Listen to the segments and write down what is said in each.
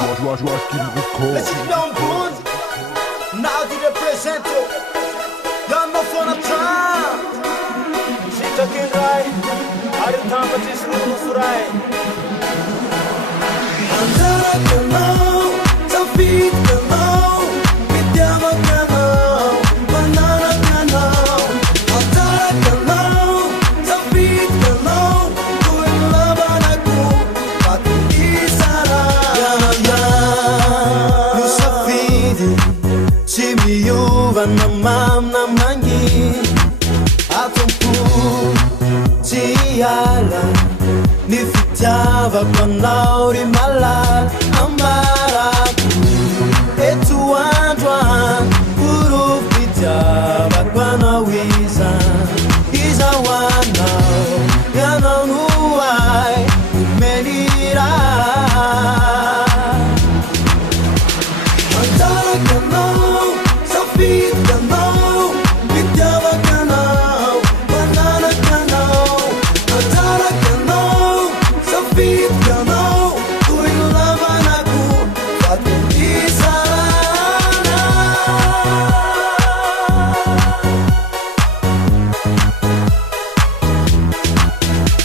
Joie, qu'il record. Esse aqui é um bonde, nada de represento. Dando uma fona tram. Se tá quem vai, a de tampa de escuro furai. Andara canão, só fica canão. Me dava canão, banana canão. Andara canão, só fica canão. Kuila banaku, patu isara. No safidi, si miuva na mam na mangi. Atompu, si ala. Nifitava con lauri malal ambaraku etu andwan uru fitava con awiza iza wana yana nuai menira antara kanau safit kanau fitava kanau banana kanau antara kanau safit kanau kuila banaku patu isarana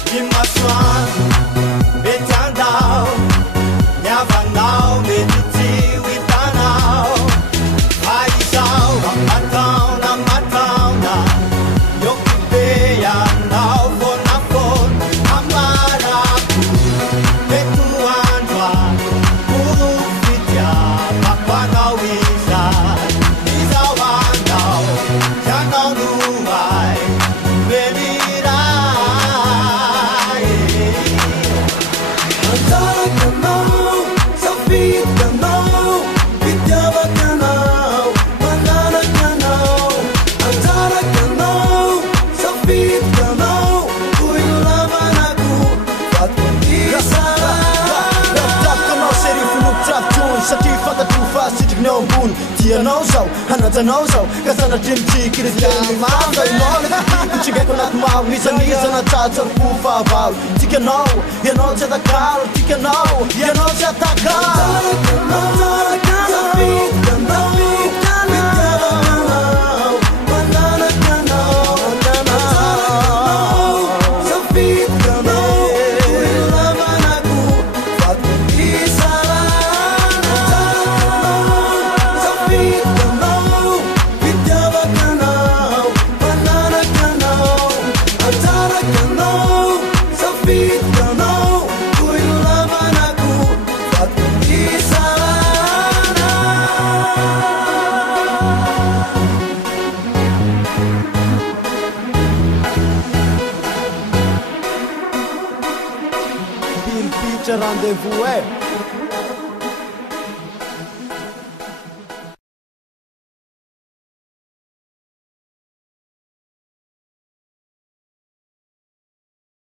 Kimaswan betandau nyavanau mediti witanau aisau matau na yokibeya nau bonafon amaraku Betuandwa Urufitya Papanawisa Izawandau Yanau Nuai Benirai Antara kanau Safit kanau Vidyava kanau Banana kanau Antara kanau Safit kanau Kuila banaku Patu isara Satria fantatro fa sitrikinao ambony tianao zao hanajanao zao kasana dremitsika ireziamambainao anaty mao nisanizana tsatsaroko fahavalo tikanao ianao tsy atakalo tikanao ianao tsy atakalo Rendez-vous,